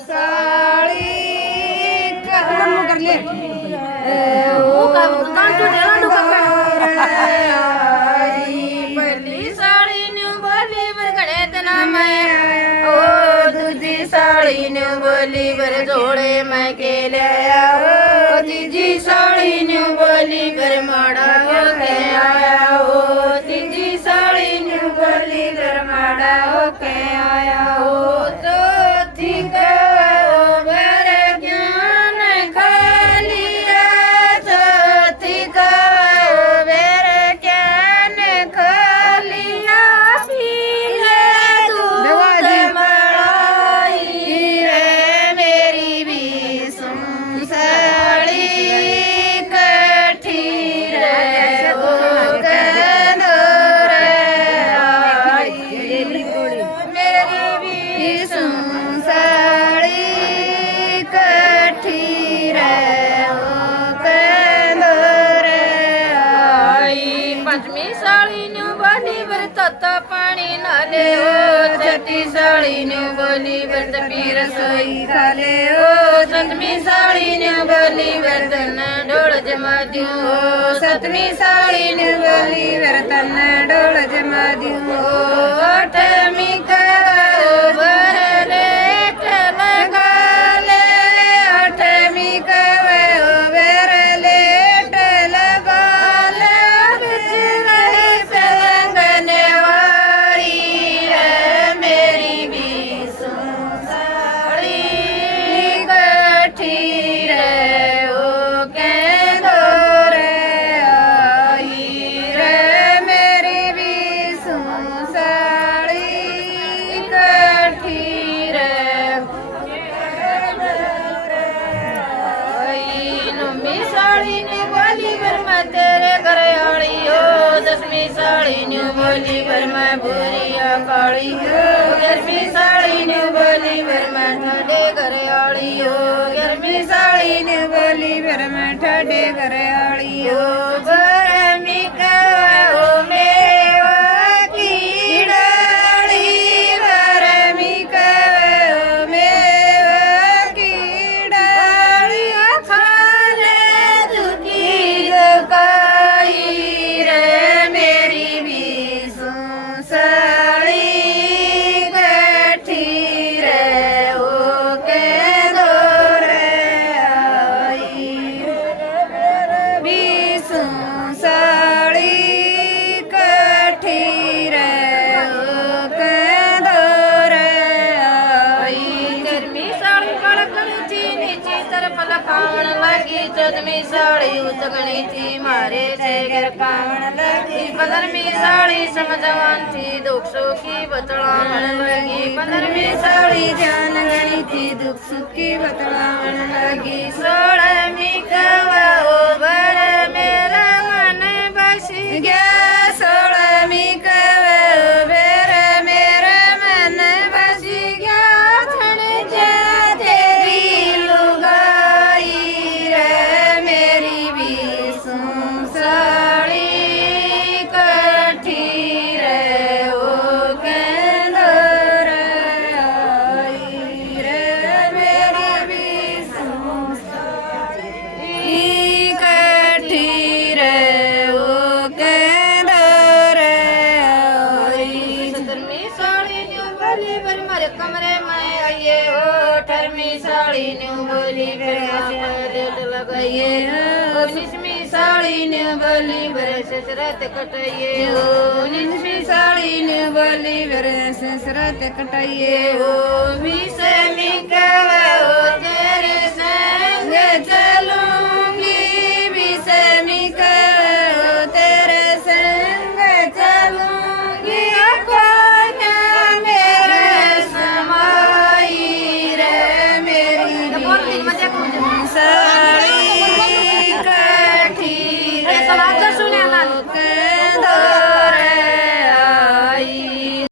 साड़ी कर ले पहली साड़ी न्यू बोली बरगड़े तना मैं ओ दूजी साड़ी न्यू बोली बर जोड़े मैं के लिया ओ तीजी साड़ी न्यू बोली बर माड़ा होके आया ओ तीजी साड़ी न्यू बोली बर माड़ा होके आया ओ तो ठीक पानी नाले ओ छठी साड़ी ने बोली बर्त पीर सोई खाले ओ सतमी साड़ी ने बोली बर्तन डोल जमा दूं ओ सतमी साड़ी ने बोली बर्तन डोल जमा दूं ओ अठमी साड़ी न्यू बोली पर मैं बुरिया काली हो गर्मी साड़ी न्यू बोली पर मैं ठंडे घर आड़ी हो गर्मी साड़ी न्यू बोली पर मैं ठंडे घर आड़ी हो गर्मी का ओ मेवा की डाली गर्मी का ओ मेवा की डाली खाने दुखी गकाई चौदहवीं साड़ी उतगनी थी मारे से गिर पावन लगी 15वीं साड़ी समझवान थी दुख सुख की बतलावन लगी 15वीं साड़ी जान गनी थी दुख सुख की बतलावन लगी 16वीं कवा बर मेरा मन बस गया 16वीं कवा बर मेरा मन बस गया धन जा तेरी लुगाई कमरे में आइए ओ 18वीं साड़ी न्यू बोली रेट लगाइए 19वीं साड़ी न्यू बोली बरस शरत कटाइए ओ 19वीं साड़ी न्यू बोली बरस शरत कटाइए ओ 20वीं कवा ओ तेरे संग चलूंगी 20वीं कवा ओ तेरे संग चलूंगी साड़ी कठी